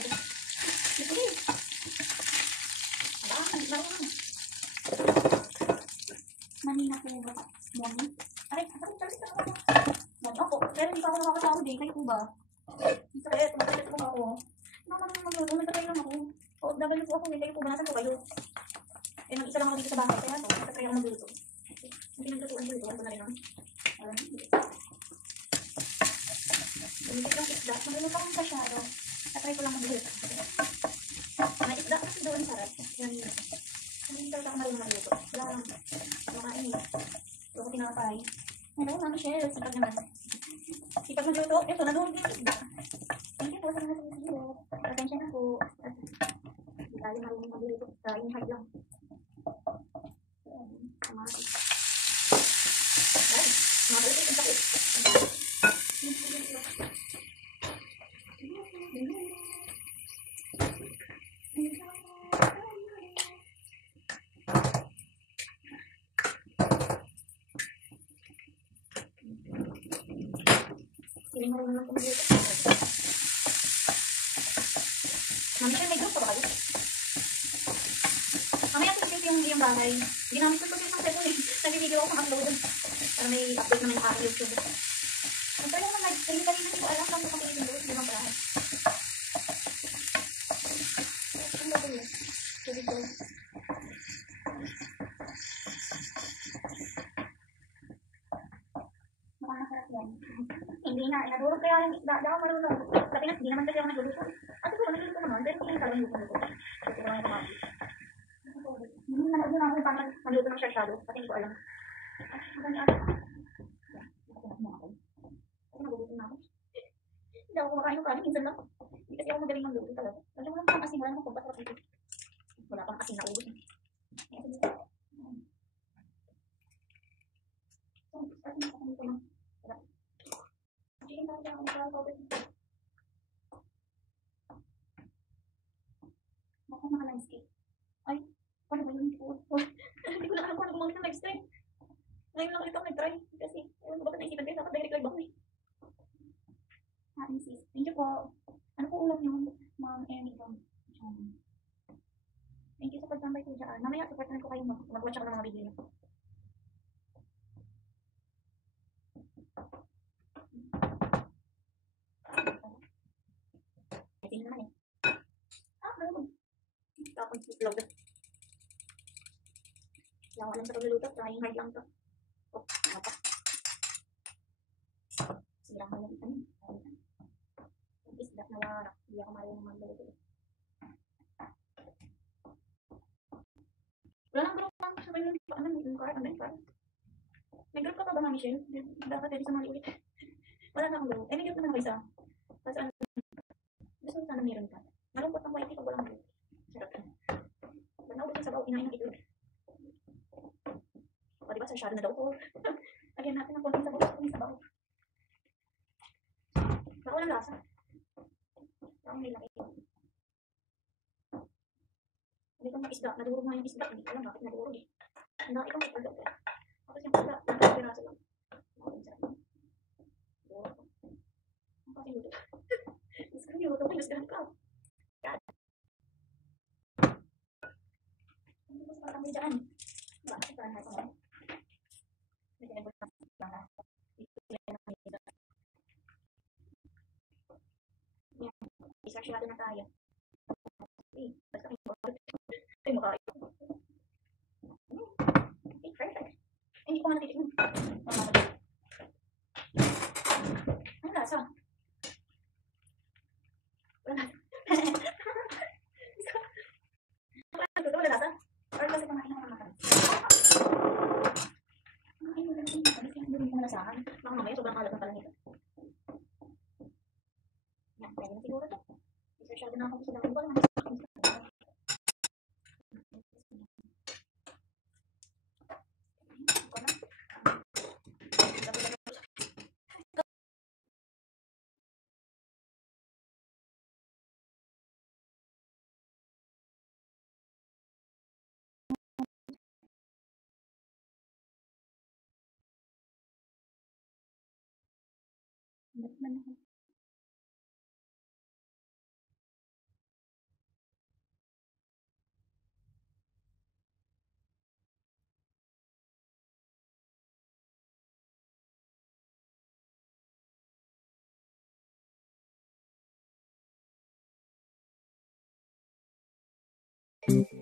hard. Sige. Aba, marunong. Manina po ba? Moni? Ay, ako. Pero hindi pa ako nakakasahod eh. Kayo po ba? Sakit. Masakit po ako. Naman magluto. Nagtatry lang ako. OFW po ako eh. Kayo po ba? Nasaan po kayo? Eh, mag-isa lang ako dito sa bahay. Kaya to, nagtatry ako magluto. Hindi naglutuan ko ito. Ano na rin ang? Bumigit lang isda. Magluluto akong masyado. Natry ko lang magluto. May isda kasi doon sarap. Yan yun. Hindi talaga ako marunong magluto. Wala lang. Makain eh. Ito ko tinapay. Hello, Mami Shell. Sipag naman. Sipag magluto. Ito, naluhod din isda. Thank you po sa mga sumisiro. Pasensya na po. Hindi tayo marunong magluto. Tayo hard lang. Kamatis. Ay, mga balitit ang sakit. Hindi marunong lang magluto. Mami Shell, may group pa ba kayo? Mamaya kasi yung bahay. Ginamit ko kasi isang cellphone eh. Nag-video ako upload. Para may update naman sa YouTube. Ang tayo naman nag-stream kanina hindi ko alam lang kung kapilitin doon. Di ba pala? Ang bago yun. Tubig doon. Mukhang masarap yan. Hindi na. Nadurog kaya yung isda. Daw marunong. Kasi hindi naman kasi ako nagluluto. At siguro nagluluto naman. Pero hindi talagang yung luto. Ito ko lang yung kamati. Hindi na nagluto ako parang nagluto ng sharsado. Kasi hindi ko alam. Ang ganda ata. Nagugutom na ako. Hindi ako kumakain ng kanin. Minsan lang. Hindi kasi ako magaling ng luto talaga. Lagyan mo lang pang asin. Wala namang pagpasarap dito. Wala pang asin na ubos. Baka naka-landscape. Ay, paano ba yun? Hindi ko na alam kung ano gumamit ng live stream. Ngayon lang ulit ako nag-try. Kasi, ewan ko bakit naisipan kayo. Dapat direct live ako eh. Sis. Thank you po. Ano po ulam nyo? Ma'am Emmy from China. Thank you sa pagtambay ko dyan. Mamaya, supportan ko kayo mag-watch ako ng mga video nyo. Ito naman eh. Meron. Tapos vlog. Wala ko alam sa pagluluto. Trying hard lang to. Oh, ano pa? Sirang mo yung ano. Yung isda na warak. Hindi ako marunong magluto. Wala nang group lang. Sabay lang. Ano yung card? Ano yung card? May group ka pa ba, Mami Shell? Dapat pwede sa mali ulit. Wala na akong group. Eh, may group naman ako isa. Kasi ano, gusto ko sana meron ka. Malungkot ang whitey pag walang group. Sarap ka. Ba't naubos yung sabaw? Kinain ng itlog. O, diba? Sarsyado na daw ko. Lagyan natin ng konting sabaw. Gusto ko yung sabaw. Baka walang lasa. Baka may laki. Hindi ko mga isda. Nadurog nga yung isda. Hindi ko alam bakit nadurog eh. Ang dami kong itlog eh. Tapos yung isda. Ang piraso lang. Ang kasi luto. Gusto ko yung luto ko. Gusto ko. Hindi ko sa patang dyan. Bakit parang nasa mo? Hindi ko na isa-shado na tayo. Eh, basta kayo bakit? Ay, mukha ito. Okay, perfect. Hindi ko nga natitikman. Ang lasa. Wala. Wala lasa. Or kasi kumain ako ng makanan. Ay, wala din. Kasi hindi rin ko malasahan. Baka mamaya sobrang kalat na pala nito. Yan, pwede na siguro ito. Isa-shado na ako sa dami ko. Bye.